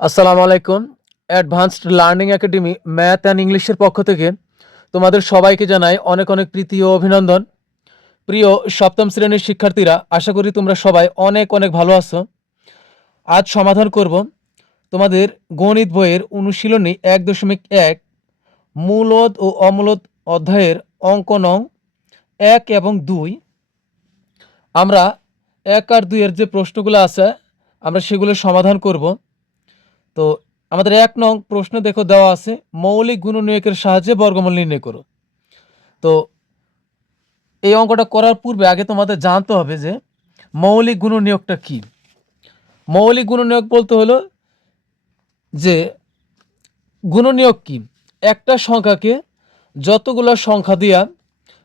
আসসালামু আলাইকুম। Advanced learning academy math and ইংলিশের পক্ষ থেকে তোমাদের সবাইকে জানাই অনেক অনেক প্রীতি ও অভিনন্দন। প্রিয় সপ্তম শ্রেণীর শিক্ষার্থীরা, আশা করি তোমরা সবাই অনেক অনেক ভালো আছো। আজ সমাধান করব তোমাদের গণিত বইয়ের অনুশীলনী ১.১ মূলদ ও অমূলদ অধ্যায়ের অঙ্ক নং ১ এবং ২। আমরা ১ আর ২ এর যে প্রশ্নগুলো আছে আমরা সেগুলো সমাধান করব। তো আমাদের ১ নং প্রশ্ন দেখো দেওয়া আছে, মৌলিক গুণনীয়কের সাহায্যে বর্গমূল নির্ণয় করো। তো এই অঙ্কটা করার পূর্বে আগে তোমাদের জানতে হবে যে মৌলিক গুণনীয়কটা কি। মৌলিক গুণনীয়ক বলতে হলো যে গুণনীয়ক কি, একটা সংখ্যাকে যতগুলো সংখ্যা দিয়া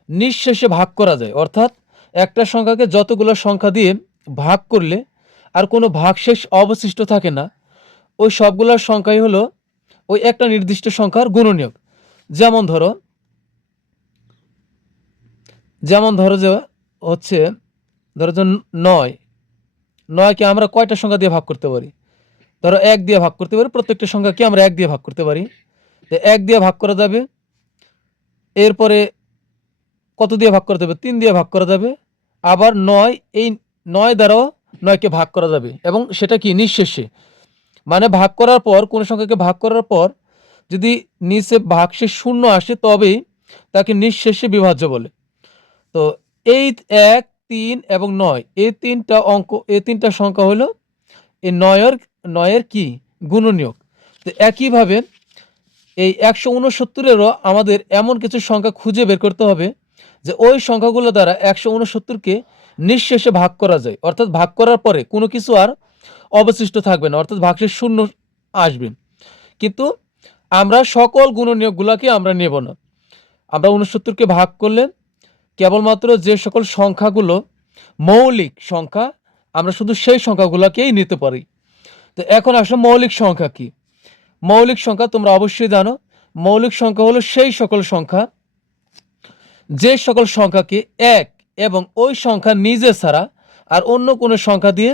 নিঃশেষে ভাগ করা যায়, অর্থাৎ একটা সংখ্যাকে যতগুলো সংখ্যা দিয়ে ভাগ করলে আর কোনো ভাগশেষ অবশিষ্ট থাকে না, ওই সবগুলোর সংখ্যাই হলো ওই একটা নির্দিষ্ট সংখ্যার গুণনীয়ক। যেমন ধরো যে হচ্ছে, ধরো যে ৯, ৯কে আমরা কয়টা সংখ্যা দিয়ে ভাগ করতে পারি? ধরো ১ দিয়ে ভাগ করতে পারি, প্রত্যেকটা সংখ্যাকে আমরা ১ দিয়ে ভাগ করতে পারি। তো ১ দিয়ে ভাগ করা যাবে, এরপরে কত দিয়ে ভাগ করা যাবে? ৩ দিয়ে ভাগ করা যাবে। আবার ৯, এই ৯ দ্বারাও ৯কে ভাগ করা যাবে, এবং সেটা কি নিঃশেষে, মানে ভাগ করার পর কোনো সংখ্যাকে ভাগ করার পর যদি নিচে ভাগশেষ শূন্য আসে তবেই তাকে নিঃশেষে বিভাজ্য বলে। তো এই ১, ৩ এবং ৯ এই তিনটা অঙ্ক, এই তিনটা সংখ্যা হলো এই ৯-এর কি গুণনীয়ক। তো একইভাবে এই ১৬৯-এরও আমাদের এমন কিছু সংখ্যা খুঁজে বের করতে হবে যে ওই সংখ্যাগুলো দ্বারা ১৬৯-কে নিঃশেষে ভাগ করা যায়, অর্থাৎ ভাগ করার পরে কোনো কিছু আর অবশিষ্ট থাকবে না, অর্থাৎ ভাগশেষ শূন্য আসবে। কিন্তু আমরা সকল গুণনীয়কগুলোকে আমরা নেব না। আমরা ৬৯-কে ভাগ করলে কেবলমাত্র যে সকল সংখ্যাগুলো মৌলিক সংখ্যা, আমরা শুধু সেই সংখ্যাগুলোকেই নিতে পারি। তো এখন আসলে মৌলিক সংখ্যা কি? মৌলিক সংখ্যা তোমরা অবশ্যই জানো, মৌলিক সংখ্যা হলো সেই সকল সংখ্যা যে সকল সংখ্যাকে এক এবং ওই সংখ্যা নিজে ছাড়া আর অন্য কোনো সংখ্যা দিয়ে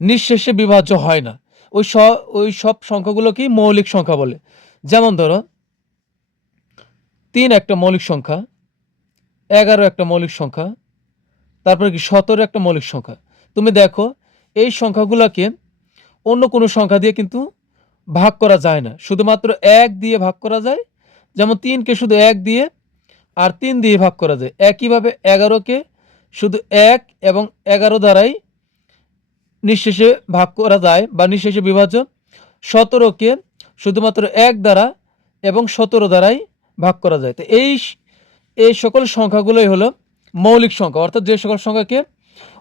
নিঃশেষে বিভাজ্য হয় না, ওই সব সংখ্যাগুলোকেই মৌলিক সংখ্যা বলে। যেমন ধরো ৩ একটা মৌলিক সংখ্যা, ১১ একটা মৌলিক সংখ্যা, তারপরে কি ১৭ একটা মৌলিক সংখ্যা। তুমি দেখো এই সংখ্যাগুলোকে অন্য কোনো সংখ্যা দিয়ে কিন্তু ভাগ করা যায় না, শুধুমাত্র ১ দিয়ে ভাগ করা যায়। যেমন ৩কে শুধু ১ দিয়ে আর ৩ দিয়ে ভাগ করা যায়। একইভাবে ১১কে শুধু ১ এবং ১১ দ্বারাই নিঃশেষে ভাগ করা যায় বা নিঃশেষে বিভাজ্য। ১৭কে শুধুমাত্র ১ দ্বারা এবং ১৭ দ্বারাই ভাগ করা যায়। তো এই সকল সংখ্যাগুলোই হলো মৌলিক সংখ্যা, অর্থাৎ যে সকল সংখ্যাকে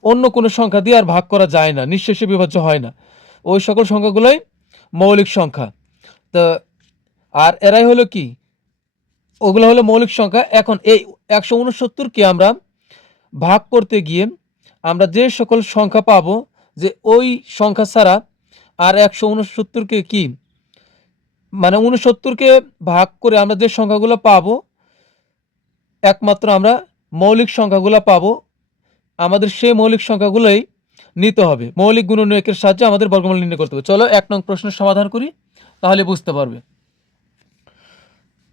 অন্য কোনো সংখ্যা দিয়ে আর ভাগ করা যায় না, নিঃশেষে বিভাজ্য হয় না, ওই সকল সংখ্যাগুলোই মৌলিক সংখ্যা। তো আর এরাই হলো কি, ওগুলো হলো মৌলিক সংখ্যা। এখন এই ১৬৯কে আমরা ভাগ করতে গিয়ে আমরা যে সকল সংখ্যা পাবো, যে ওই সংখ্যা ছাড়া আর ১৬৯কে কি, মানে ৬৯কে ভাগ করে আমরা যে সংখ্যাগুলো পাবো, একমাত্র আমরা মৌলিক সংখ্যাগুলো পাবো। আমাদের সেই মৌলিক সংখ্যাগুলোই নিতে হবে, মৌলিক গুণনীয়কের সাহায্যে আমাদের বর্গমূল নির্ণয় করতে হবে। চলো ১ নং প্রশ্নের সমাধান করি, তাহলে বুঝতে পারবে।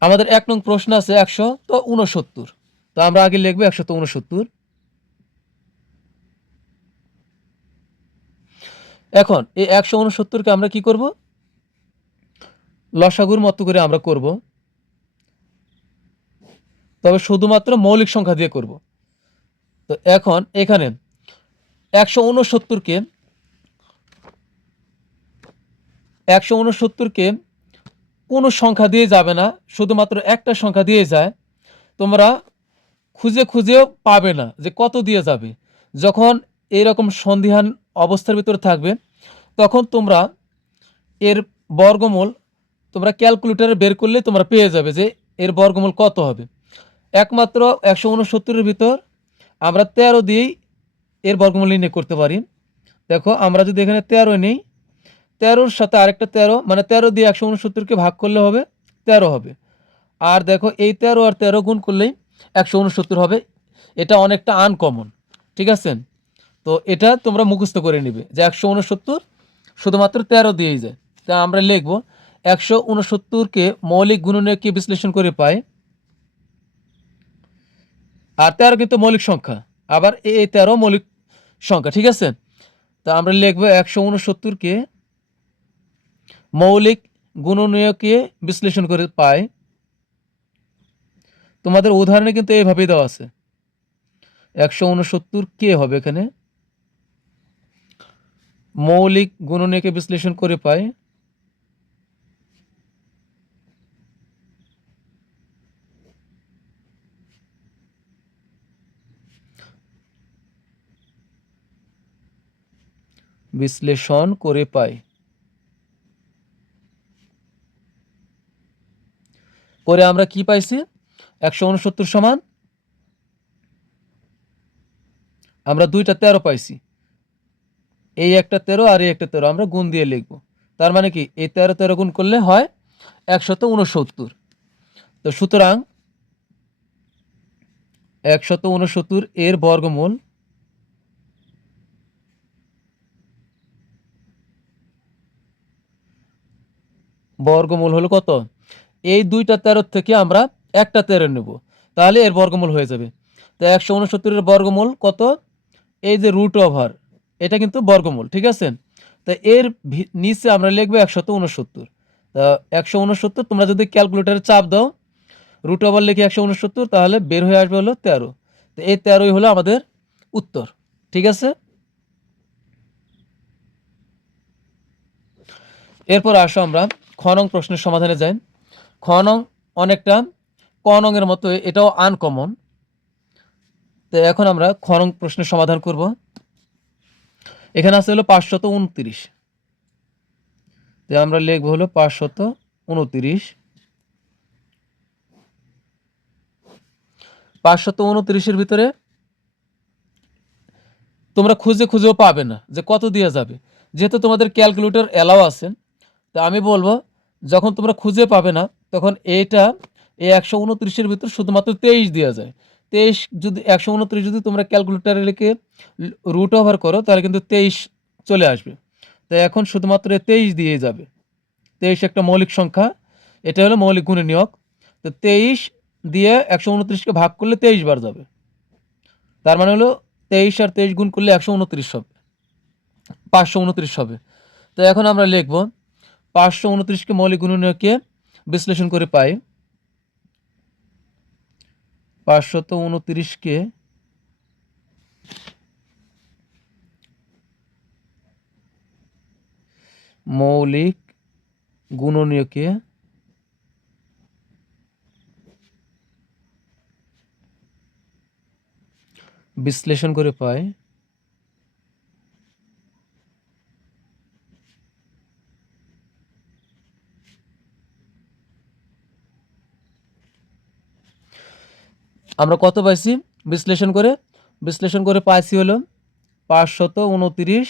আমাদের ১ নং প্রশ্ন আছে ১৬৯। তো আমরা আগে লিখবো ১৬৯। এখন এই ১৬৯কে আমরা কি করব? লসাগুর মতো করে আমরা করব, তবে শুধুমাত্র মৌলিক সংখ্যা দিয়ে করব। তো এখন এখানে ১৬৯কে ১৬৯কে কোনো সংখ্যা দিয়ে যাবে না, শুধুমাত্র একটা সংখ্যা দিয়ে যায়। তোমরা খুঁজে খুঁজেও পাবে না যে কত দিয়ে যাবে। যখন এইরকম সন্দিহান অবস্থার ভিতরে থাকবে, তখন তোমরা এর বর্গমূল তোমরা ক্যালকুলেটরে বের করলে তোমরা পেয়ে যাবে যে এর বর্গমূল কত হবে। একমাত্র ১৬৯-এর ভিতর আমরা ১৩ দিয়েই এর বর্গমূল নির্ণয় করতে পারি। দেখো আমরা যদি এখানে ১৩ নিই, ১৩-র সাথে আরেকটা ১৩, মানে ১৩ দিয়ে ১৬৯-কে ভাগ করলে হবে ১৩ হবে। আর দেখো এই ১৩ আর ১৩ গুণ করলেই ১৬৯ হবে। এটা অনেকটা আনকমন, ঠিক আছে? তো এটা তোমরা মুখস্থ করে নিবে যে ১৬৯ শুধুমাত্র ১৩ দিয়েই যায়। তা আমরা লিখব 169কে মৌলিক গুণনীয়কে বিশ্লেষণ করে পাই, আর 13 কিন্তু মৌলিক সংখ্যা, আবার এই 13 মৌলিক সংখ্যা, ঠিক আছে। তা আমরা লিখব 169কে মৌলিক গুণনীয়কে বিশ্লেষণ করে পাই। তোমাদের উদাহরণে কিন্তু এইভাবেই দেওয়া আছে, 169কে হবে এখানে মৌলিক গুণনীয়কে বিশ্লেষণ করে পাই। বিশ্লেষণ করে পাই করে আমরা কি পাইছি, 169 সমান আমরা দুইটা 13 পাইছি, এই একটা 13 আর এই একটা 13 আমরা গুণ দিয়ে লিখব। তার মানে কি এই 13 13 গুণ করলে হয় 169। তো সুতরাং 169 এর বর্গমূল হলো কত, এই দুইটা 13 থেকে আমরা একটা 13 নেব, তাহলে এর বর্গমূল হয়ে যাবে। তো 169 এর বর্গমূল কত, এই যে রুট ওভার, এটা কিন্তু বর্গমূল, ঠিক আছে। তা এর নিচে আমরা লিখবো 169। তা 169 তোমরা যদি ক্যালকুলেটারে চাপ দাও, রুট ওভার লিখে 169, তাহলে বের হয়ে আসবে হলো 13। তো এই 13ই হলো আমাদের উত্তর, ঠিক আছে। এরপর আসো আমরা খ নং প্রশ্নের সমাধানে যাই। খ নং অনেকটা ক নং এর মতো, এটাও আনকমন। তো এখন আমরা খ নং প্রশ্নের সমাধান করব। এখানে আছে হলো 529। তো আমরা লিখবো হলো 529। 529-এর ভিতরে তোমরা খুঁজে খুঁজেও পাবে না যে কত দিয়ে যাবে, যেহেতু তোমাদের ক্যালকুলেটর অ্যালাউ আছে। তো আমি বলবো যখন তোমরা খুঁজে পাবে না, তখন এই 129-এর ভিতর শুধুমাত্র 23 দেওয়া যায়। 23 যদি 129 যদি তোমরা ক্যালকুলেটারে লিখে রুট ওভার করো, তাহলে কিন্তু 23 চলে আসবে। তাই এখন শুধুমাত্র 23 দিয়ে যাবে। 23 একটা মৌলিক সংখ্যা, এটা হলো মৌলিক গুণনীয়ক। তো 23 দিয়ে 129কে ভাগ করলে 23 বার যাবে। তার মানে হলো 23 আর 23 গুণ করলে 129 হবে, 529 হবে। তো এখন আমরা লিখব 529কে মৌলিক গুণনীয়কে বিশ্লেষণ করে পাই। 529কে মৌলিক গুণনীয়কে বিশ্লেষণ করে পাই। আমরা কত পাইছি বিশ্লেষণ করে পাইছি হলো 529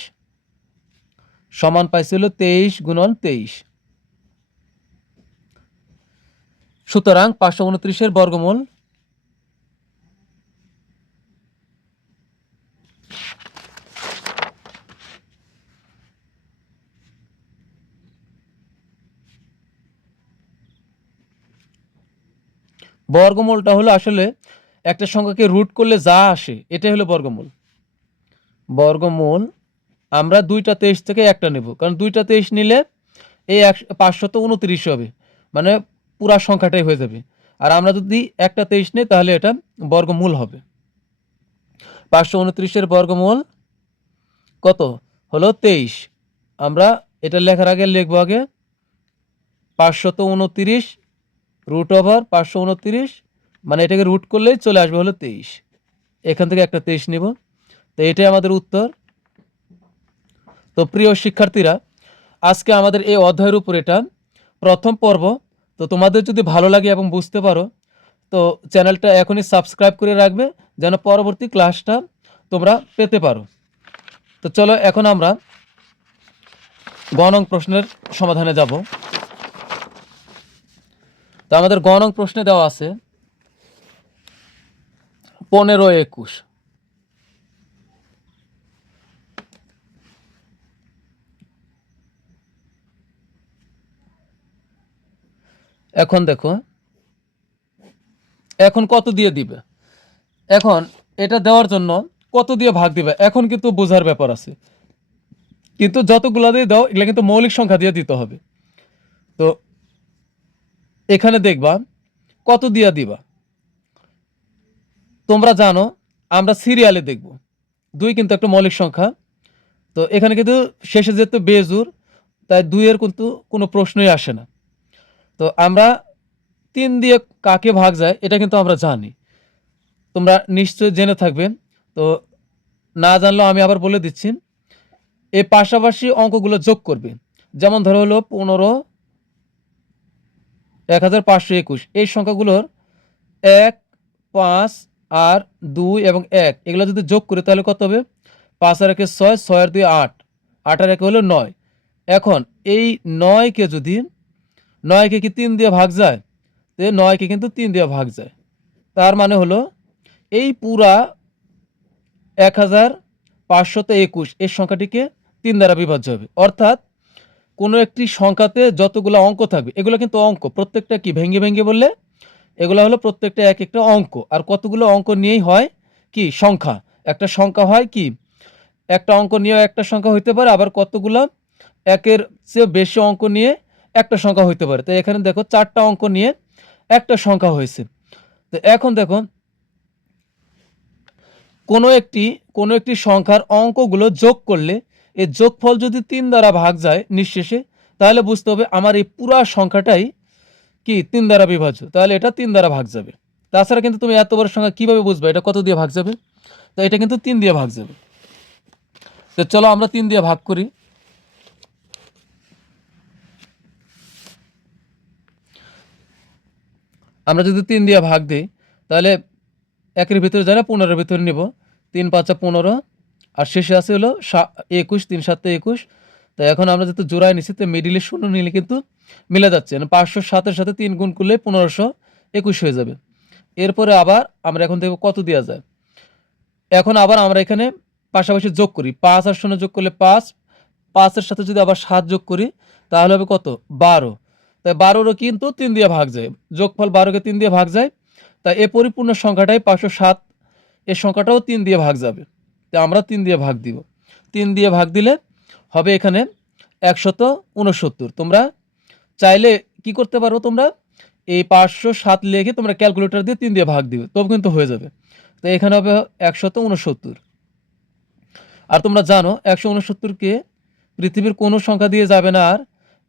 সমান পাইছি হলো 23 গুণন 23। সুতরাং 529-এর বর্গমূল বর্গমূলটা হলো আসলে একটা সংখ্যাকে রুট করলে যা আসে এটাই হলো বর্গমূল। বর্গমূল আমরা দুইটা 23 থেকে একটা নেব, কারণ দুইটা 23 নিলে এই 529 হবে, মানে পুরা সংখ্যাটাই হয়ে যাবে। আর আমরা যদি একটা 23 নিই, তাহলে এটা বর্গমূল হবে। 529-এর বর্গমূল কত হলো 23। আমরা এটা লেখার আগে লিখবো আগে 529 রুট ওভার 529, মানে এটাকে রুট করলেই চলে আসবে হলো 23। এখান থেকে একটা 23 নিব। তো এটাই আমাদের উত্তর। তো প্রিয় শিক্ষার্থীরা, আজকে আমাদের এই অধ্যায়ের উপর এটা প্রথম পর্ব। তো তোমাদের যদি ভালো লাগে এবং বুঝতে পারো, তো চ্যানেলটা এখনই সাবস্ক্রাইব করে রাখবে, যেন পরবর্তী ক্লাসটা তোমরা পেতে পারো। তো চলো এখন আমরা গ নং প্রশ্নের সমাধানে যাব। তো আমাদের গ নং প্রশ্নে দেওয়া আছে 15 21। এখন দেখো, এখন কত দিয়ে দিবে, এখন এটা দেওয়ার জন্য কত দিয়ে ভাগ দিবে, এখন কিন্তু বোঝার ব্যাপার আছে। কিন্তু যতগুলা দিয়ে দাও এগুলা কিন্তু মৌলিক সংখ্যা দিয়ে দিতে হবে। তো এখানে দেখবা কত দিয়া দিবা। তোমরা জানো আমরা সিরিয়ালে দেখব, 2 কিন্তু একটা মৌলিক সংখ্যা। তো এখানে কিন্তু শেষে যেহেতু বেজুর, তাই 2 এর কিন্তু কোনো প্রশ্নই আসে না। তো আমরা 3 দিয়ে কাকে ভাগ যায় এটা কিন্তু আমরা জানি, তোমরা নিশ্চয়ই জেনে থাকবেন। তো না জানলেও আমি আবার বলে দিচ্ছি, এই পাশাপাশি অঙ্কগুলো যোগ করবে। যেমন ধরো হলো 15, 1521, এই সংখ্যাগুলোর 1, 5 আর 2 এবং 1 এগুলো যদি যোগ করি তাহলে কত হবে? 5 আর 1 6, 6 আর 2 8, 8 আর 1 হলো 9। এখন এই 9কে যদি 9কে কি 3 দিয়ে ভাগ যায়? তো 9কে কিন্তু 3 দিয়ে ভাগ যায়। তার মানে হলো এই পুরা 1521 এই সংখ্যাটিকে 3 দ্বারা বিভাজ্য হবে। অর্থাৎ কোনো একটি সংখ্যাতে যতগুলো অঙ্ক থাকবে এগুলো কিন্তু অঙ্ক, প্রত্যেকটা কি ভেঙে ভেঙে বললে এগুলো হলো প্রত্যেকটা এক একটা অঙ্ক। আর কতগুলো অঙ্ক নিয়েই হয় কি সংখ্যা। একটা সংখ্যা হয় কি, একটা অঙ্ক নিয়েও একটা সংখ্যা হইতে পারে, আবার কতগুলো একের চেয়ে বেশি অঙ্ক নিয়ে একটা সংখ্যা হইতে পারে। তো এখানে দেখো 4টা অঙ্ক নিয়ে একটা সংখ্যা হয়েছে। তো এখন দেখো কোনো একটি সংখ্যার অঙ্কগুলো যোগ করলে এই যোগফল যদি 3 দ্বারা ভাগ যায় নিঃশেষে, তাহলে বুঝতে হবে আমার এই পুরা সংখ্যাটাই কি 3 দ্বারা বিভাজ্য, তাহলে এটা 3 দ্বারা ভাগ যাবে। তাছাড়া কিন্তু তুমি এত বড় সংখ্যা কিভাবে বুঝবে এটা কত দিয়ে ভাগ যাবে? তো এটা কিন্তু 3 দিয়ে ভাগ যাবে। তো চলো আমরা 3 দিয়ে ভাগ করি। আমরা যদি 3 দিয়ে ভাগ দিই তাহলে একের ভিতরে যায় না, 15-এর ভিতরে নিব। 3 5 15 আর শেষে আছে হলো 21, 3 7 21। তো এখন আমরা যেহেতু জোড়ায় নিচ্ছি তো মিডিলে শূন্য নিলে কিন্তু মিলে যাচ্ছে, 507-এর সাথে 3 গুণ করলে 1521 হয়ে যাবে। এরপরে আবার আমরা এখন দেখব কত দেওয়া যায়। এখন আবার আমরা এখানে পাশাপাশি যোগ করি, 5 আর 0 যোগ করলে 5, 5-এর সাথে যদি আবার 7 যোগ করি তাহলে হবে কত? 12। তাই 12রও কিন্তু 3 দিয়ে ভাগ যায়, যোগফল 12কে 3 দিয়ে ভাগ যায়। তাই এই পরিপূর্ণ সংখ্যাটাই 507, এই সংখ্যাটাও 3 দিয়ে ভাগ যাবে। তাই আমরা 3 দিয়ে ভাগ দিব। 3 দিয়ে ভাগ দিলে হবে এখানে 169। তোমরা চাইলে কি করতে পারো, তোমরা এই 507 লিখে তোমরা ক্যালকুলেটর দিয়ে 3 দিয়ে ভাগ দিবে, তবে কিন্তু হয়ে যাবে। তো এখানে হবে 169। আর তোমরা জানো 169কে পৃথিবীর কোনো সংখ্যা দিয়ে যাবে না আর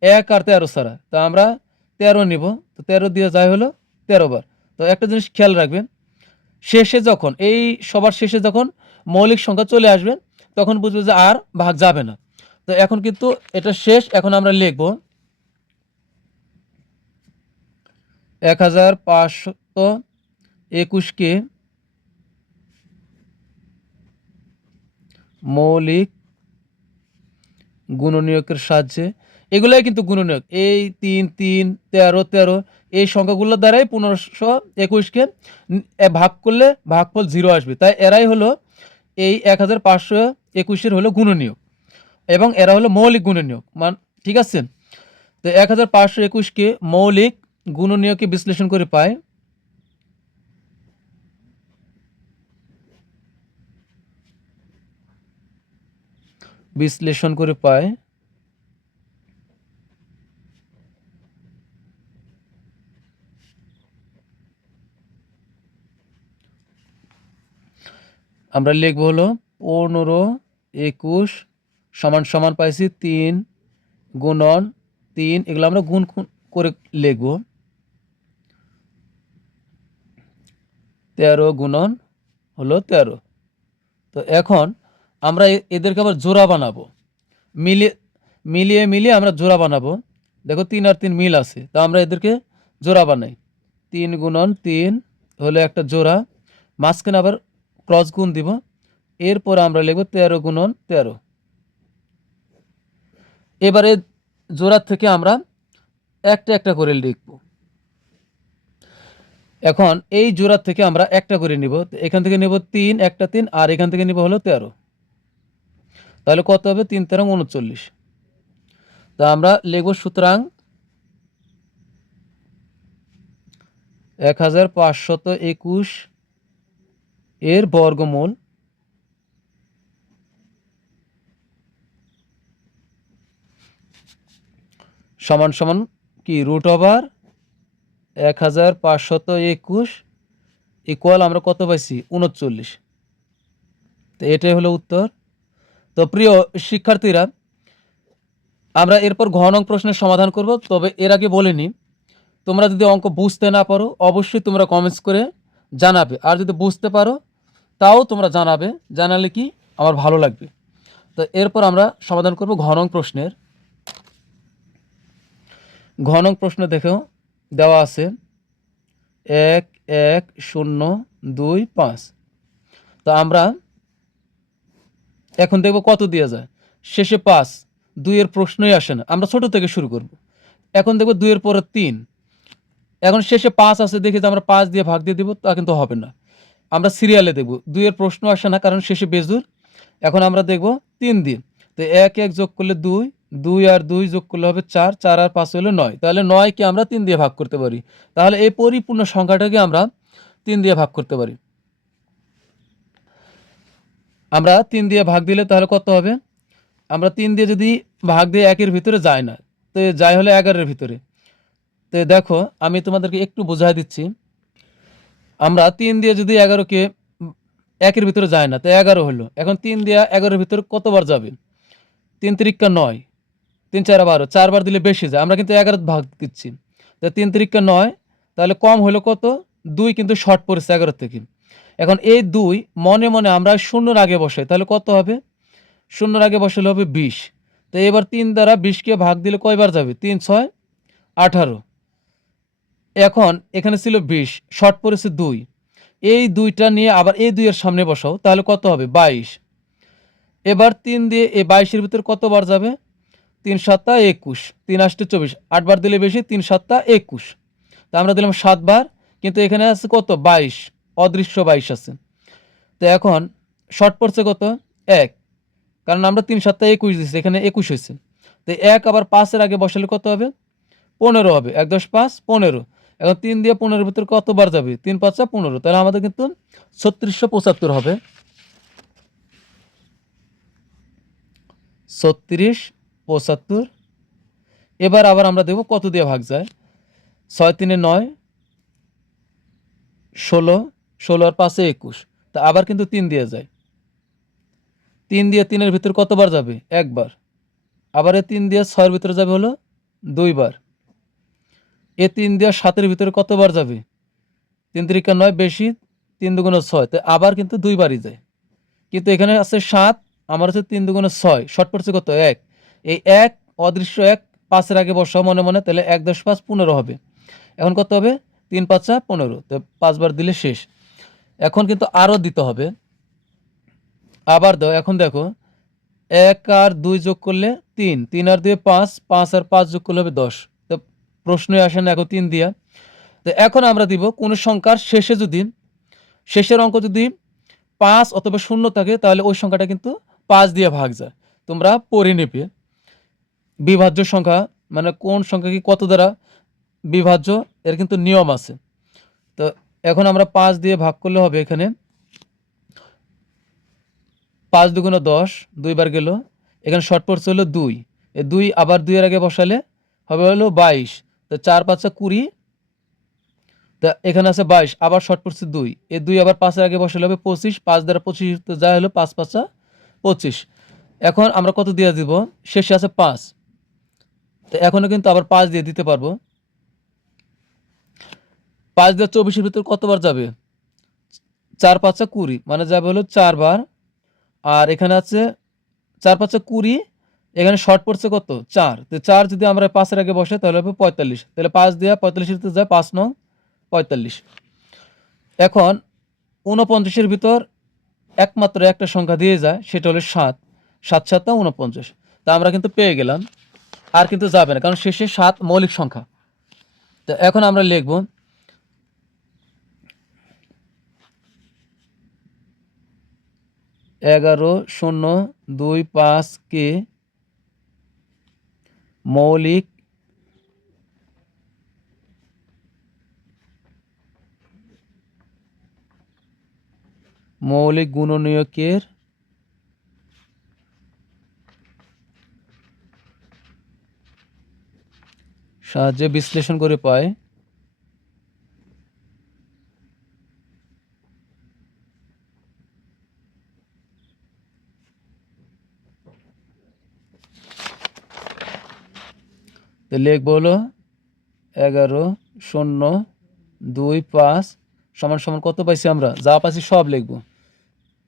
1 আর 13 ছাড়া। তা আমরা 13 নিব। তো 13 দিয়ে যায় হলো 13 বার। তো একটা জিনিস খেয়াল রাখবেন, শেষে যখন এই সবার শেষে যখন মৌলিক সংখ্যা চলে আসবে তখন বুঝবে যে আর ভাগ যাবে না। তো এখন কিন্তু এটা শেষ। এখন আমরা লিখব 1521কে মৌলিক গুণনীয়কের সাহায্যে, এগুলাই কিন্তু গুণনীয়ক, এই 3 3 13 13 এই সংখ্যাগুলোর দ্বারাই 1521কে ভাগ করলে ভাগফল 0 আসবে। তাই এরাই হলো এই 1521-এর হলো গুণনীয়ক এবং এরা হলো মৌলিক গুণনীয়ক ঠিক আছে। তো 1521কে মৌলিক গুণনীয়কে বিশ্লেষণ করে পায় আমরা লিখব হলো 1521 সমান সমান পাইছি 3 গুণন 3, এগুলো আমরা গুণ করে লিখব 13 গুণন হলো 13। তো এখন আমরা এদেরকে আবার জোড়া বানাবো, মিলিয়ে আমরা জোড়া বানাবো। দেখো 3 আর 3 মিল আছে, তা আমরা এদেরকে জোড়া বানাই। 3 গুণন 3 হলো একটা জোড়া, মাঝখানে আবার ক্রস গুণ দিব। এরপর আমরা লিখব 13 গুণন 13। এবারে জোড়ার থেকে আমরা একটা একটা করে লিখব। এখন এই জোড়ার থেকে আমরা একটা করে নিব, এখান থেকে নেব 3, একটা 3, আর এখান থেকে নিব হলো 13। তাহলে কত হবে? 3 13 39। তা আমরা লিখব সুতরাং 1521 এর বর্গমূল সমান সমান কি √1521 ইকুয়াল আমরা কত পাইছি 39। তো এটাই হলো উত্তর। তো প্রিয় শিক্ষার্থীরা, আমরা এরপর ঘ নং প্রশ্নের সমাধান করব। তবে এর আগে বলিনি, তোমরা যদি অঙ্ক বুঝতে না পারো অবশ্যই তোমরা কমেন্টস করে জানাবে, আর যদি বুঝতে পারো তাও তোমরা জানাবে, জানালে কি আমার ভালো লাগবে। তো এরপর আমরা সমাধান করব ঘ নং প্রশ্নের। ঘ নং প্রশ্ন দেখো দেওয়া আছে 11025। তো আমরা এখন দেখব কত দেওয়া যায়। শেষে 5, 2 এর প্রশ্নই আসে না, আমরা ছোট থেকে শুরু করব। এখন দেখব 2 এর পরে 3, এখন শেষে 5 আছে দেখে যে আমরা 5 দিয়ে ভাগ দিয়ে দেবো, তা কিন্তু হবে না। আমরা সিরিয়ালে দেখব, 2 এর প্রশ্ন আসে না কারণ শেষে বেজুর। এখন আমরা দেখব 3 দিয়ে। তো 1 1 যোগ করলে 2, 2 আর 2 যোগ করলে হবে 4, 4 আর 5 হলো 9। তাহলে 9 কে আমরা 3 দিয়ে ভাগ করতে পারি। তাহলে এই পরিপূর্ণ সংখ্যাটাকে আমরা 3 দিয়ে ভাগ করতে পারি। আমরা 3 দিয়ে ভাগ দিলে তাহলে কত হবে? আমরা 3 দিয়ে যদি ভাগ দিয়ে 1 এর ভিতরে যায় না, তো যায় হলো 11 এর ভিতরে। তো দেখো আমি তোমাদেরকে একটু বোঝাই দিচ্ছি। আমরা 3 দিয়ে যদি 11কে 1 এর ভিতরে যায় না, তো 11 হলো। এখন 3 দিয়ে 11 এর ভিতরে কতবার যাবে? 3 তিরিক্কা 9, 3 4 12, 4 বার দিলে বেশি যায়। আমরা কিন্তু 11 ভাগ দিচ্ছি। তো 3 তিরিক্কা 9, তাহলে কম হলো কত? 2 কিন্তু শর্ট পড়েছে 11 থেকে। এখন এই 2 মনে মনে আমরা শূন্যর আগে বসাই, তাহলে কত হবে? শূন্যর আগে বসালে হবে 20। তো এবার 3 দ্বারা 20কে ভাগ দিলে কয়বার যাবে? 3 6 18। এখন এখানে ছিল 20, শর্ট পড়েছে 2, এই 2টা নিয়ে আবার এই 2 এর সামনে বসাও, তাহলে কত হবে? 22। এবার 3 দিয়ে এই 22 এর ভিতর কতবার যাবে? 3 7 21, 3 8 24, 8 বার দিলে বেশি, 3 7 21। তা আমরা দিলাম 7 বার, কিন্তু এখানে আছে কত? 22, অদৃশ্য 22 আছে। তো এখন শর্ট পড়ছে কত? 1, কারণ আমরা 3 7 21 দিচ্ছি, এখানে 21 হয়েছে। তো 1 আবার 5 এর আগে বসালে কত হবে? 15 হবে। 1 10 5 15। এখন 3 দিয়ে 15 এর ভিতর কতবার যাবে? 3 5 15। তাহলে আমাদের কিন্তু 3675 হবে। 3675। এবার আবার আমরা দেখব কত দিয়ে ভাগ যায়। 6 3 9, 16, 16 আর 5 21। তা আবার কিন্তু 3 দিয়ে যায়। 3 দিয়ে 3 এর ভিতর কতবার যাবে? একবার। আবার এই 3 দিয়ে 6 এর ভিতরে যাবে হলো 2 বার। এ 3 দিয়ে 7 এর ভিতরে কতবার যাবে? 3 তিরিকা 9 বেশি, 3 দুগুণে 6, তো আবার কিন্তু 2 বারই যায়। কিন্তু এখানে আছে 7, আমার হচ্ছে 3 দুগুণে 6, শর্ট পড়ছে কত? 1। এই 1 অদৃশ্য 1 5 এর আগে বসাও মনে মনে, তাহলে 1 10 5 15 হবে। এখন কত হবে? 3 5 15। তো 5 বার দিলে শেষ। এখন কিন্তু আরও দিতে হবে। আবার দাও। এখন দেখো 1 আর 2 যোগ করলে 3, 3 আর 2 5, 5 আর 5 যোগ করলে হবে 10। তো প্রশ্নই আসে না এখন 3 দিয়া। তো এখন আমরা দিব কোন সংখ্যার শেষে যদি শেষের অঙ্ক যদি 5 অথবা 0 থাকে, তাহলে ওই সংখ্যাটা কিন্তু 5 দিয়ে ভাগ যায়। তোমরা পড়ে নেবে বিভাজ্য সংখ্যা মানে কোন সংখ্যা কি কত দ্বারা বিভাজ্য, এর কিন্তু নিয়ম আছে। তো এখন আমরা 5 দিয়ে ভাগ করলে হবে এখানে 5 দুগুণে 10, 2 বার গেল। এখানে শর্ট পড়ছে হলো 2, এই 2 আবার 2 এর আগে বসালে হবে হলো 22। তো 4 5 20। তা এখানে আছে 22, আবার শর্ট পড়ছে 2, এই 2 আবার 5 এর আগে বসালে হবে 25, 5 দ্বারা 25 তো যায় হলো 5 5 25। এখন আমরা কত দিয়ে দিব? শেষে আছে 5। তো এখনো কিন্তু আবার 5 দিয়ে দিতে পারবো। 5 দিয়ে 24 এর ভিতর কতবার যাবে? 4 5 20, মানে যাবে হলো 4 বার। আর এখানে আছে 4 5 20, এখানে শর্ট পড়ছে কত? 4। তো 4 যদি আমরা 5 এর আগে বসাই তাহলে হবে 45। তাহলে 5 দিয়ে 45 এর ভিতর যায় 5 9 45। এখন 49 এর ভিতর একমাত্র একটা সংখ্যা দিয়ে যায়, সেটা হলো 7, 7 7 49। তা আমরা কিন্তু পেয়ে গেলাম, আর কিন্তু যাবে না কারণ শেষে 7 মৌলিক সংখ্যা। তো এখন আমরা লিখব 11025 কে মৌলিক মৌলিক গুণনীয়কের সাহায্যে বিশ্লেষণ করে পায় তো লিখবো হলো 11,0,2,5 সমান সমান কত পাইছি আমরা? যা পাইছি সব লিখবো।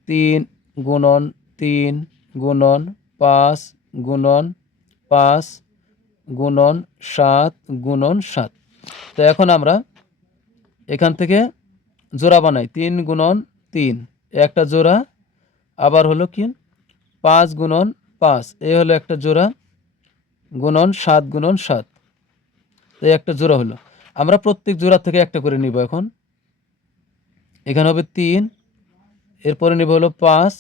3 গুণন 3 গুণন 5 গুণন 5 গুণন 7 গুণন 7। তো এখন আমরা এখান থেকে জোড়া বানাই। 3 গুণন 3 একটা জোড়া, আবার হলো কি 5 গুণন 5 এই হলো একটা জোড়া, গুণন 7 গুণন 7 এই একটা জোড়া হলো। আমরা প্রত্যেক জোড়া থেকে একটা করে নিব। এখন এখানে হবে 3, এরপরে নিব হলো 5,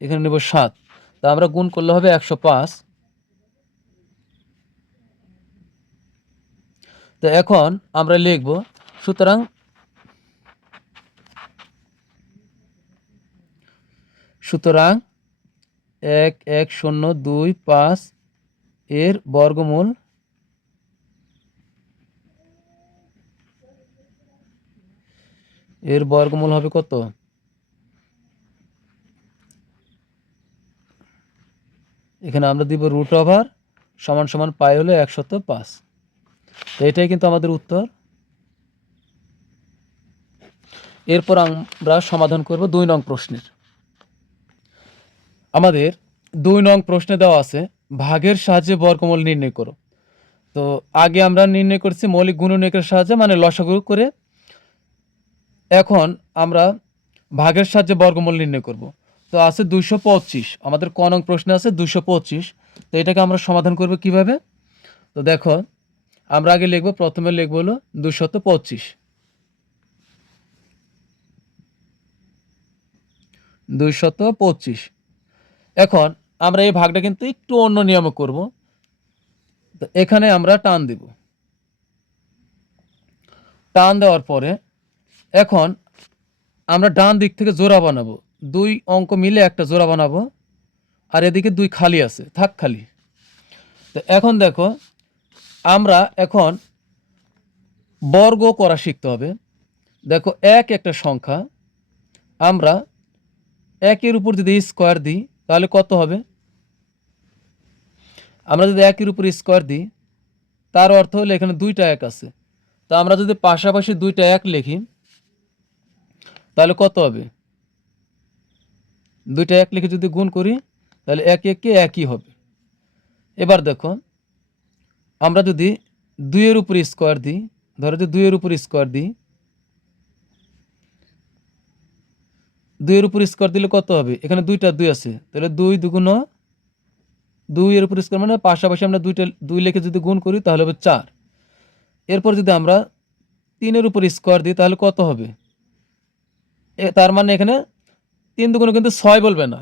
এখানে নিব 7। তা আমরা গুণ করলে হবে 105। তো এখন আমরা লিখব সুতরাং 1,10,2,5 এর বর্গমূল হবে কত? এখানে আমরা দিব রুট ওভার সমান সমান পাই হলো 105। তো এটাই কিন্তু আমাদের উত্তর। এরপর আমরা সমাধান করব 2 নং প্রশ্নের। আমাদের 2 নং প্রশ্নে দেওয়া আছে ভাগের সাহায্যে বর্গমূল নির্ণয় করো। তো আগে আমরা নির্ণয় করছি মৌলিক গুণনীয়কের সাহায্যে, মানে লসাগু করে। এখন আমরা ভাগের সাহায্যে বর্গমূল নির্ণয় করব। তো আছে 225, আমাদের ক নং প্রশ্নে আছে 225। তো এটাকে আমরা সমাধান করব কিভাবে? তো দেখো আমরা আগে লিখব, প্রথমে লিখব হলো 225। 225। এখন আমরা এই ভাগটা কিন্তু একটু অন্য নিয়মে করব। তো এখানে আমরা টান দিব। টান দেওয়ার পরে এখন আমরা ডান দিক থেকে জোড়া বানাবো। 2 অঙ্ক মিলে একটা জোড়া বানাবো, আর এদিকে 2 খালি আছে, থাক খালি। তো এখন দেখো আমরা এখন বর্গ করা শিখতে হবে। দেখো এক একটা সংখ্যা, আমরা একের উপর যদি স্কোয়ার দিই তাহলে কত হবে? আমরা যদি একের উপর স্কোয়ার দিই তার অর্থ হলো এখানে 2টা এক আছে। তো আমরা যদি পাশাপাশি 2টা এক লিখি তাহলে কত হবে? 2টা এক লিখে যদি গুণ করি তাহলে এক একে একই হবে। এবার দেখো আমরা যদি 2 এর উপর স্কোয়ার দিই, ধরো যে 2 এর উপর স্কোয়ার দিই, 2 এর উপর স্কোয়ার দিলে কত হবে? এখানে 2টা 2 আছে, তাহলে 2 দুগুণ 2 এর উপর স্কোয়ার মানে পাশাপাশি আমরা 2 লিখে যদি গুণ করি তাহলে হবে 4। এরপর যদি আমরা 3 এর উপর স্কোয়ার দিই তাহলে কত হবে? তার মানে এখানে 3 দুগুণ কিন্তু 6 বলবে না,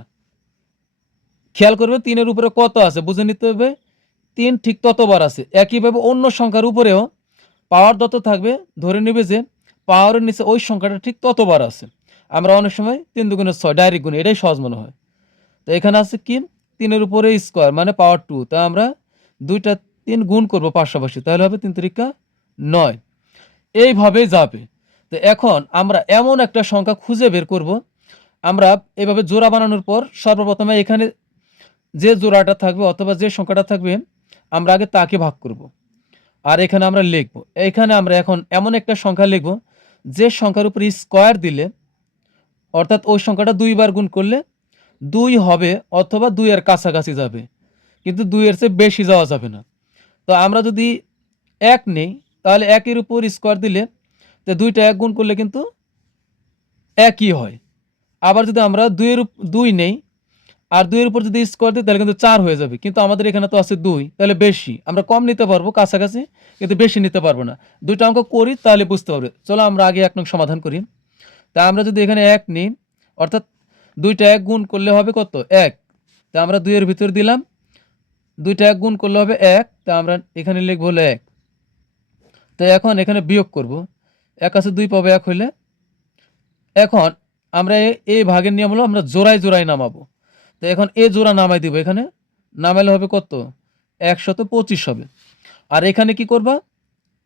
খেয়াল করবে 3 এর উপরে কত আছে বুঝে নিতে হবে। 3 ঠিক ততবার আছে। একইভাবে অন্য সংখ্যার উপরেও পাওয়ার যত থাকবে ধরে নেবে যে পাওয়ারের নিচে ওই সংখ্যাটা ঠিক ততবার আছে। আমরা অনেক সময় 3 দুগুণে 6 ডাইরেক্ট গুণি, এটাই সহজ মনে হয়। তো এখানে আছে কি 3 এর উপরে স্কোয়ার মানে পাওয়ার 2, তা আমরা 2টা 3 গুণ করব পাশাপাশি, তাহলে হবে 3 3 9। এইভাবেই যাবে। তো এখন আমরা এমন একটা সংখ্যা খুঁজে বের করব। আমরা এভাবে জোড়া বানানোর পর সর্বপ্রথমে এখানে যে জোড়াটা থাকবে অথবা যে সংখ্যাটা থাকবে আমরা আগে তাকে ভাগ করব, আর এখানে আমরা লিখব। এখানে আমরা এখন এমন একটা সংখ্যা লিখব যে সংখ্যার উপর স্কোয়ার দিলে অর্থাৎ ওই সংখ্যাটা 2 বার গুণ করলে 2 হবে অথবা 2 এর কাছাকাছি যাবে, কিন্তু 2 এর চেয়ে বেশি যাওয়া যাবে না। তো আমরা যদি 1 নেই তাহলে 1 এর উপর স্কোয়ার দিলে তো 2টা 1 গুণ করলে কিন্তু একই হয়। আবার যদি আমরা 2 নেই আর 2 এর উপর যদি স্কোয়ার দিই তাহলে কিন্তু 4 হয়ে যাবে, কিন্তু আমাদের এখানে তো আছে 2, তাহলে বেশি আমরা কম নিতে পারবো কাছাকাছি, কিন্তু বেশি নিতে পারবো না। 2টা অঙ্ক করি তাহলে বুঝতে পারবে। চলো আমরা আগে 1 নং সমাধান করি। তা আমরা যদি এখানে 1 নিই অর্থাৎ 2টা 1 গুণ করলে হবে কত? 1। তা আমরা 2 এর ভিতর দিলাম, 2টা 1 গুণ করলে হবে 1, তা আমরা এখানে লিখব হলো 1। তো এখন এখানে বিয়োগ করব, 1 আছে 2 পাবো 1 হইলে। এখন আমরা এই ভাগের নিয়ম হলো আমরা জোড়ায় জোড়ায় নামাবো। তো এখন এ জোড়া নামাই দিব, এখানে নামাইলে হবে কত, 125 হবে। আর এখানে কি করবা,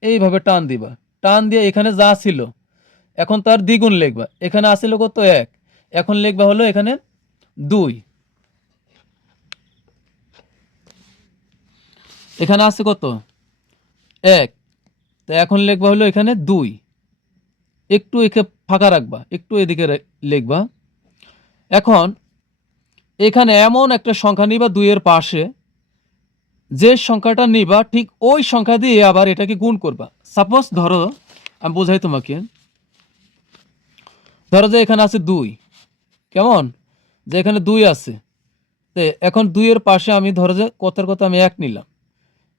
এইভাবে টান দিবা, টান দিয়ে এখানে যা ছিল এখন তার দ্বিগুণ লিখবা। এখানে আসিল কত, 1, এখন লিখবা হলো এখানে 2, এখানে আছে কত, 1, তো এখন লিখবা হলো এখানে 2, একটু একে ফাঁকা রাখবা, একটু এদিকে লিখবা। এখন এখানে এমন একটা সংখ্যা নিবা 2 এর পাশে, যে সংখ্যাটা নিবা ঠিক ওই সংখ্যা দিয়ে আবার এটাকে গুণ করবা। সাপোজ ধরো, আমি বোঝাই তোমাকে, ধরো যে এখানে আছে 2, কেমন, যে এখানে 2 আছে, তো এখন 2 এর পাশে আমি ধরো যে কথার কথা আমি 1 নিলাম,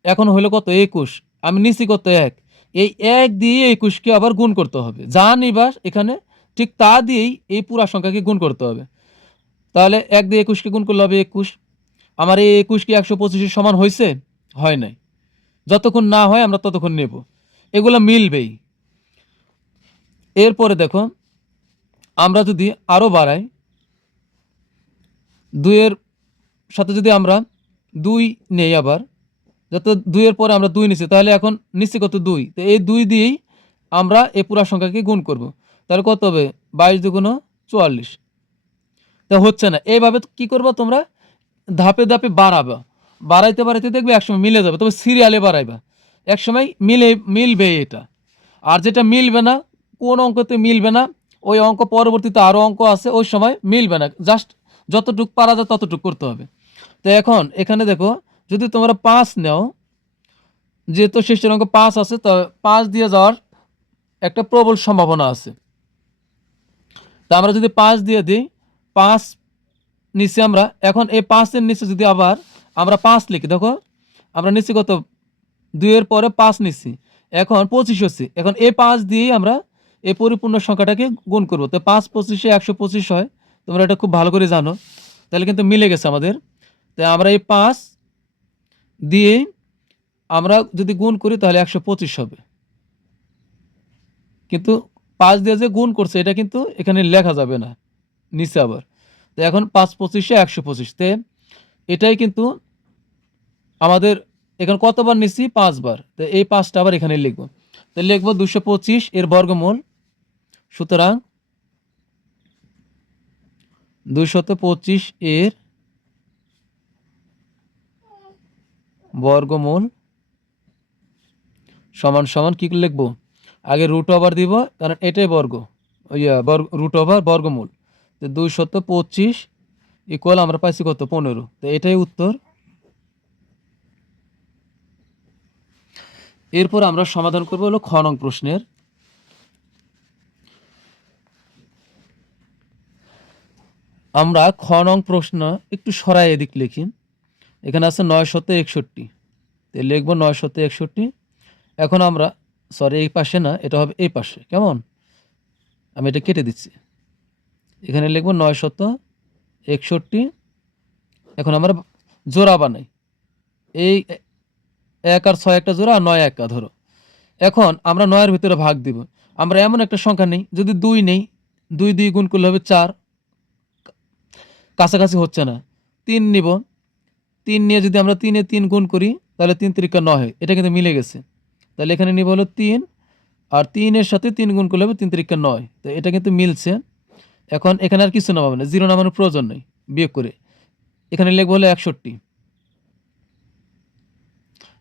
এখন হইলো কত, 21, আমি নিছি কত, 1, এই 1 দিয়ে 21কে আবার গুণ করতে হবে, যা নিবা এখানে ঠিক তা দিয়েই এই পুরা সংখ্যাকে গুণ করতে হবে। তাহলে 1 দিয়ে 21কে গুণ করলে হবে 21। আমার এই 21 কি 125 সমান হয়েছে, হয় নাই, যতক্ষণ না হয় আমরা ততক্ষণ নেব, এগুলো মিলবেই। এরপরে দেখো, আমরা যদি আরও বাড়াই, 2 এর সাথে যদি আমরা 2 নেই, আবার যত 2 এর পরে আমরা 2 নিচ্ছি, তাহলে এখন নিচ্ছি কত, 2, তো এই 2 দিয়েই আমরা এই পুরা সংখ্যাকে গুণ করব। তাহলে কত হবে, 22 দুগুণ 44, তা হচ্ছে না। এইভাবে কি করবো, তোমরা ধাপে ধাপে বাড়াবা, বাড়াইতে বাড়াইতে দেখবে একসময় মিলে যাবে, তবে সিরিয়ালে বাড়াইবা, একসময় মিলবে এটা। আর যেটা মিলবে না, কোন অঙ্কতে মিলবে না, ওই অঙ্ক পরবর্তীতে আরও অঙ্ক আছে, ওই সময় মিলবে না, জাস্ট যতটুক পারা যায় ততটুক করতে হবে। তো এখন এখানে দেখো, যদি তোমরা 5 নাও, যেহেতু শেষের অঙ্ক 5 আছে, তো 5 দিয়ে যাওয়ার একটা প্রবল সম্ভাবনা আছে। তা আমরা যদি 5 দিয়ে দিই, 5 নিচে আমরা, এখন এই 5-এর নিচে যদি আবার আমরা 5 লিখি, দেখো আমরা নিচ্ছি কত, 2 এর পরে 5 নিচ্ছি, এখন 25 হচ্ছে, এখন এই 5 দিয়েই আমরা এই পরিপূর্ণ সংখ্যাটাকে গুণ করবো। তো 5 25-এ 125 হয়, তোমরা এটা খুব ভালো করে জানো, তাহলে কিন্তু মিলে গেছে আমাদের। তাই আমরা এই 5 দিয়ে আমরা যদি গুণ করি তাহলে 125 হবে, কিন্তু 5 দিয়ে যে গুণ করছে এটা কিন্তু এখানে লেখা যাবে না নিচে আবার। তো এখন 5 25-এ 125, তে এটাই কিন্তু আমাদের এখানে কতবার নিচ্ছি, 5 বার, তো এই 5টা আবার এখানে লিখবো। তো লিখবো 225 এর বর্গমূল, সুতরাং 225 এর বর্গমূল সমান সমান কি লিখবো, আগে রুট ওভার দিব, কারণ এটাই বর্গ, রুট ওভার বর্গমূল। তো 225 ইকুয়াল আমরা পাইছি কত, 15, তো এটাই উত্তর। এরপর আমরা সমাধান করবো হলো খ নং প্রশ্নের। আমরা খ নং প্রশ্ন একটু সরাই এদিক লিখি, এখানে আছে 961, তো লিখবো 961। এখন আমরা, সরি এই পাশে না, এটা হবে এই পাশে, কেমন, আমি এটা কেটে দিচ্ছি, এখানে লিখবো 961। এখন আমরা জোড়া বানাই, এই 1 আর 6 একটা জোড়া, আর 9 একা ধরো। এখন আমরা 9-এর ভিতরে ভাগ দিব, আমরা এমন একটা সংখ্যা নেই, যদি 2 নেই, 2 দিয়ে গুণ করলে হবে 4, কাছাকাছি হচ্ছে না। 3 নিব, 3 নিয়ে যদি আমরা 3-এ 3 গুণ করি তাহলে 3 3 9 হয়, এটা কিন্তু মিলে গেছে। তাহলে এখানে নিব হলো 3, আর 3-এর সাথে 3 গুণ করলে হবে 3 3 9, তো এটা কিন্তু মিলছে। এখন এখানে আর কিছু নামাবো না, 0 নামানোর প্রয়োজন নেই, বিয়োগ করে এখানে লিখবো হলো 61।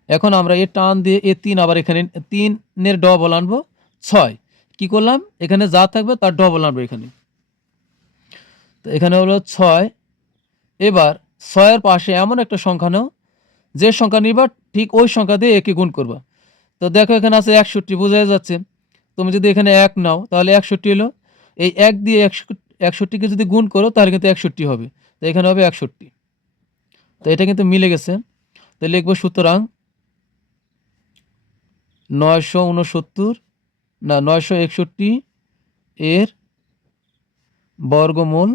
এখন আমরা এ টান দিয়ে এ 3 আবার এখানে 3-এর ডবল আনবো 6, কি করলাম, এখানে যা থাকবে তার ডবল আনবো এখানে, তো এখানে হলো 6। এবার 6-এর পাশে এমন একটা সংখ্যা নাও, যে সংখ্যা নিবা ঠিক ওই সংখ্যা দিয়ে একে গুণ করবা। তো দেখো এখানে আছে 61, বোঝা যাচ্ছে, তুমি যদি এখানে 1 নাও তাহলে 61 হলো, এই 1 দিয়ে 61কে যদি গুণ করো তাহলে কিন্তু 61 হবে, তো এখানে হবে 61, তো এটা কিন্তু মিলে গেছে। তো লিখবো সুতরাং 969, না 961 এর বর্গমূল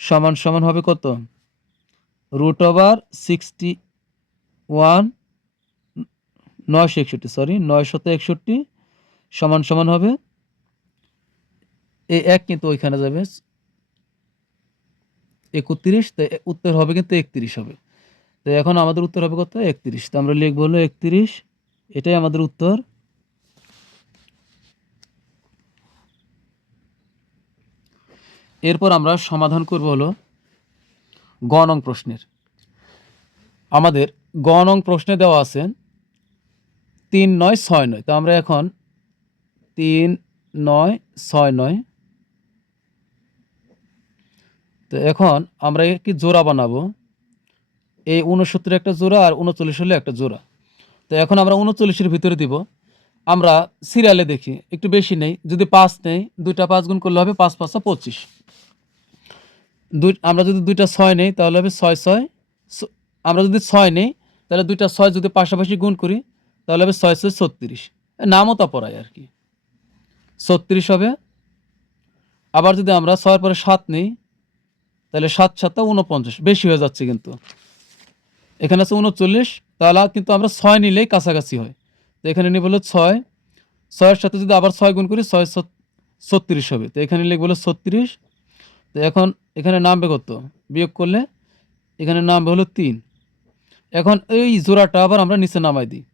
সমান সমান হবে কত, রুট ওভার 61, 961, সরি 961 সমান সমান হবে এই 1 কিন্তু ওইখানে যাবে 31, তো উত্তর হবে কিন্তু 31 হবে। তো এখন আমাদের উত্তর হবে কত? 31। তো আমরা লিখব হলো 31, এটাই আমাদের উত্তর। এরপর আমরা সমাধান করব হলো গ নং প্রশ্নের। আমাদের গ নং প্রশ্নে দেওয়া আছে 3, 9, 6, 9। তো আমরা এখন 3, 9, 6, 9, তো এখন আমরা কি জোড়া বানাবো। এই 69 একটা জোড়া আর 39 হলে একটা জোড়া। তো এখন আমরা 39-এর ভিতরে দিব। আমরা সিরিয়ালে দেখি, একটু বেশি নেই, যদি 5 নেই, 2টা 5 গুণ করলে হবে 5 5 25। আমরা যদি 2টা 6 নেই তাহলে হবে 6 6। আমরা যদি 6 নেই তাহলে 2টা 6 যদি পাশাপাশি গুণ করি তাহলে হবে 6 6 36। নামও তা পড়ায় আর কি, 36 হবে। আবার যদি আমরা 6 পরে 7 নেই তাহলে 7 7 49, বেশি হয়ে যাচ্ছে কিন্তু এখানে আছে 39, তাহলে কিন্তু আমরা 6 নিলেই কাছাকাছি হয়। তো এখানে নিব হলো 6, 6-এর সাথে যদি আবার 6 গুণ করি 6 36 হবে। তো এখানে লিখব হলো 36। তো এখন এখানে নামবে কত, বিয়োগ করলে এখানে নামবে হলো 3। এখন এই জোড়াটা আবার আমরা নিচে নামাই দিই,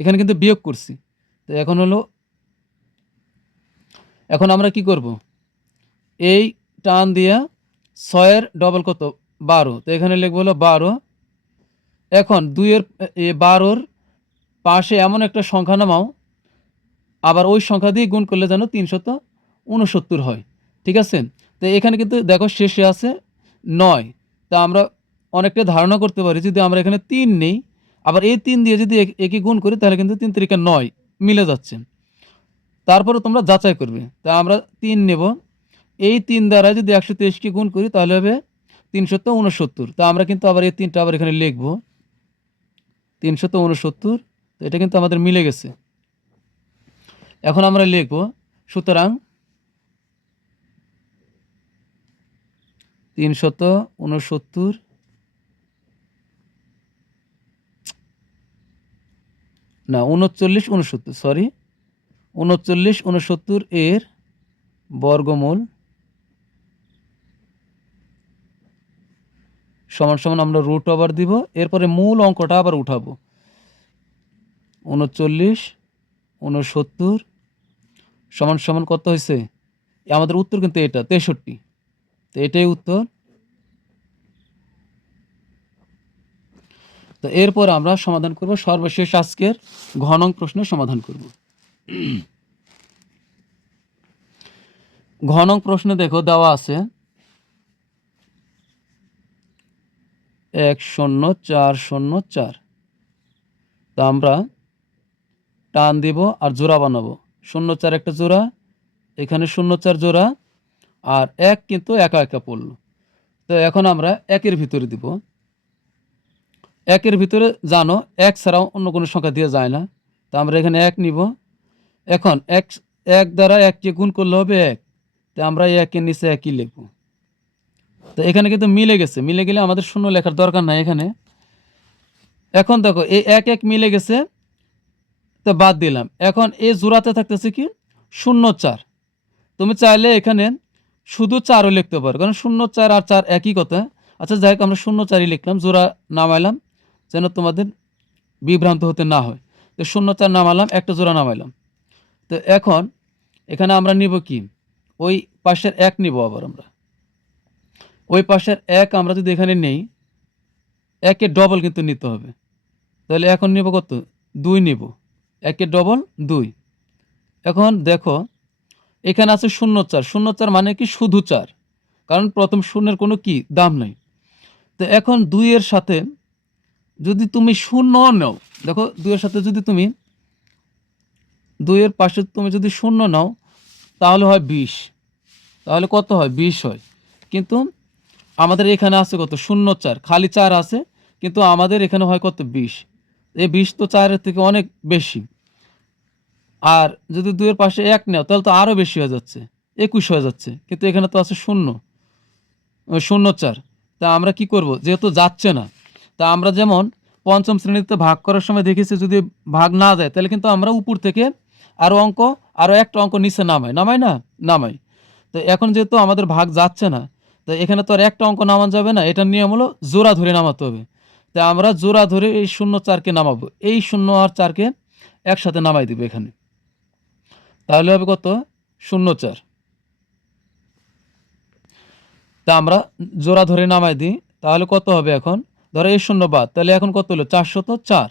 এখানে কিন্তু বিয়োগ করছি। তো এখন হলো, এখন আমরা কি করব, এই টান দিয়া 6-এর ডবল কত, 12। তো এখানে লিখব হলো 12। এখন 2-এর 12-র পাশে এমন একটা সংখ্যা নামাও, আবার ওই সংখ্যা দিয়ে গুণ করলে যেন 369 হয়। ঠিক আছে। তো এখানে কিন্তু দেখো শেষে আছে 9। তা আমরা অনেকটা ধারণা করতে পারি যদি আমরা এখানে 3 নেই, আবার এই 3 দিয়ে যদি একে গুণ করি তাহলে কিন্তু 3 3 9 মিলে যাচ্ছে। তারপরে তোমরা যাচাই করবে। তা আমরা 3 নেব, এই 3 দ্বারা যদি 123কে গুণ করি তাহলে হবে 369। তা আমরা কিন্তু আবার এই 3টা আবার এখানে লিখব 369। তো এটা কিন্তু আমাদের মিলে গেছে। এখন আমরা লিখব, সুতরাং 369 না 39 69, সরি 39 69 এর বর্গমূল সমান সমান আমরা রুট ওভার দিব, এরপরে মূল অঙ্কটা আবার উঠাবো। 39 69 সমান সমান কত হয়েছে, আমাদের উত্তর কিন্তু এটা 63। তো এটাই উত্তর। তো এরপর আমরা সমাধান করব সর্বশেষ আজকের ঘ নং প্রশ্নের সমাধান করব। ঘ নং প্রশ্নে দেখো দেওয়া আছে 1 0 4 0 4। তা আমরা টান দিব আর জোড়া বানাবো। 0 4 একটা জোড়া, এখানে 0 4 জোড়া, আর 1 কিন্তু একা একা পড়লো। তো এখন আমরা 1-এর ভিতরে দিব। 1-এর ভিতরে জানো 1 ছাড়াও অন্য কোনো সংখ্যা দিয়ে যায় না। তো আমরা এখানে 1 নিব। এখন 1 দ্বারা 1কে গুণ করলে হবে 1। তো আমরা 1-এর নিচে 1ই লিখব। তো এখানে কিন্তু মিলে গেছে, মিলে গেলে আমাদের শূন্য লেখার দরকার নাই এখানে। এখন দেখো এই 1 1 মিলে গেছে, তো বাদ দিলাম। এখন এই জোড়াতে থাকতেছে কি 0 4। তুমি চাইলে এখানে শুধু 4ও লিখতে পারো, কারণ 0 4 আর 4 একই কথা। আচ্ছা যাই হোক, আমরা 0 4ই লিখলাম, জোড়া নামাইলাম যেন তোমাদের বিভ্রান্ত হতে না হয়। তো 0 4 নামালাম, একটা জোড়া নামাইলাম। তো এখন এখানে আমরা নিব কি, ওই পাশের 1 নিব। আবার আমরা ওই পাশের 1 আমরা যদি এখানে নেই, 1-এর ডবল কিন্তু নিতে হবে। তাহলে এখন নিব কত, 2 নিব। 1-এর ডবল 2। এখন দেখো এখানে আছে 0 4। 0 4 মানে কি শুধু 4, কারণ প্রথম শূন্যের কোনো কি দাম নাই। তো এখন 2-এর সাথে যদি তুমি 0 নাও, দেখো 2-এর সাথে যদি তুমি 2-এর পাশে তুমি যদি 0 নাও তাহলে হয় 20। তাহলে কত হয়, 20 হয়। কিন্তু আমাদের এখানে আছে কত, 0 4, খালি 4 আছে, কিন্তু আমাদের এখানে হয় কত, 20। এই 20 তো 4-এর থেকে অনেক বেশি। আর যদি 2-এর পাশে 1 নাও তাহলে তো আরও বেশি হয়ে যাচ্ছে, 21 হয়ে যাচ্ছে। কিন্তু এখানে তো আছে 0 0 4। তা আমরা কি করব, যেহেতু যাচ্ছে না, তা আমরা যেমন পঞ্চম শ্রেণীতে ভাগ করার সময় দেখেছি যদি ভাগ না যায় তাহলে কিন্তু আমরা উপর থেকে আরও অঙ্ক, আরও একটা অঙ্ক নিচে নামাই না, নামাই। তো এখন যেহেতু আমাদের ভাগ যাচ্ছে না, তো এখানে তো আর একটা অঙ্ক নামানো যাবে না, এটার নিয়ম হলো জোড়া ধরে নামাতে হবে। তো আমরা জোড়া ধরে এই 0 4কে নামাবো, এই 0 আর 4কে একসাথে নামাই দিব এখানে, তাহলে হবে কত 0 4। তা আমরা জোড়া ধরে নামাই দিই, তাহলে কত হবে এখন, ধরো এই 0 বাদ, তাহলে এখন কত হলো 404।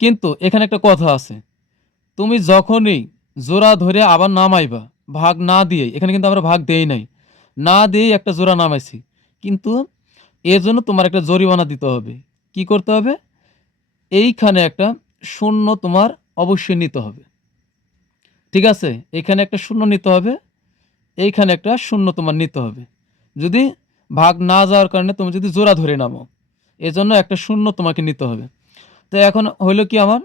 কিন্তু এখানে একটা কথা আছে, তুমি যখনই জোড়া ধরে আবার নামাইবা ভাগ না দিয়েই, এখানে কিন্তু আমরা ভাগ দেই নাই, না দিয়েই একটা জোড়া নামাইছি, কিন্তু এর জন্য তোমার একটা জরিমানা দিতে হবে। কি করতে হবে, এইখানে একটা 0 তোমার অবশ্যই নিতে হবে, ঠিক আছে? এখানে একটা 0 নিতে হবে, এইখানে একটা 0 তোমার নিতে হবে, যদি ভাগ না যাওয়ার কারণে তুমি যদি জোড়া ধরে নামো, এজন্য একটা 0 তোমাকে নিতে হবে। তো এখন হইলো কি আমার,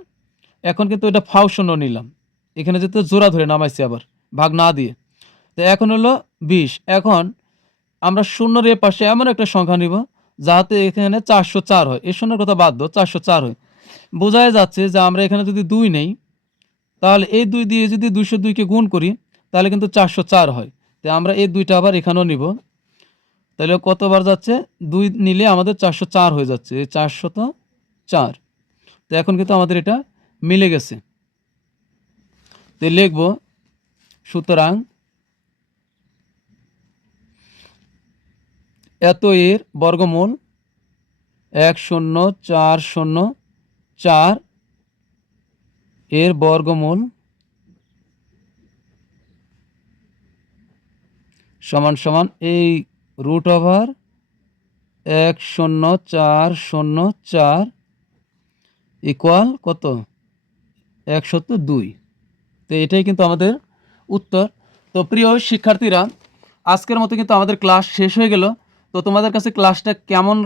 এখন কিন্তু এটা ফাও 0 নিলাম, এখানে যেহেতু জোড়া ধরে নামাইছি আবার ভাগ না দিয়ে, তো এখন হলো 20। এখন আমরা 0-র এ পাশে এমন একটা সংখ্যা নিব যাতে এখানে 404 হয়, এই 0-র কথা বাদ দাও, 404 হয়। বোঝাই যাচ্ছে যে আমরা এখানে যদি 2 নেই, তাহলে এই 2 দিয়ে যদি 202কে গুণ করি, তাহলে কিন্তু 404 হয়। তো আমরা এই 2টা আবার এখানেও নিব, তাহলে কতবার যাচ্ছে, 2 নিলে আমাদের 404 হয়ে যাচ্ছে, এই 404। তো এখন কিন্তু আমাদের এটা মিলে গেছে। তো লিখব, সুতরাং এত এর বর্গমূল 10404 এর বর্গমূল সমান সমান এই √100404 ইকুয়াল কত 102। তো এটাই কিন্তু আমাদের উত্তর। তো প্রিয় শিক্ষার্থীরা, আজকের মতো কিন্তু আমাদের ক্লাস শেষ হয়ে গেল। তো তোমাদের কাছে ক্লাসটা কেমন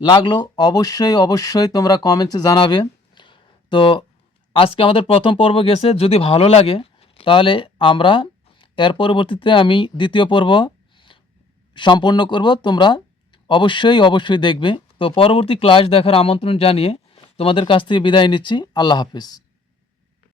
লাগলো অবশ্যই তোমরা কমেন্টসে জানাবে। তো আজকে আমাদের প্রথম পর্ব গেছে, যদি ভালো লাগে তাহলে আমরা এর পরবর্তীতে আমি দ্বিতীয় পর্ব সম্পূর্ণ করব, তোমরা অবশ্যই দেখবে। তো পরবর্তী ক্লাস দেখার আমন্ত্রণ জানিয়ে তোমাদের কাছ থেকে বিদায় নিচ্ছি। আল্লাহ হাফিজ।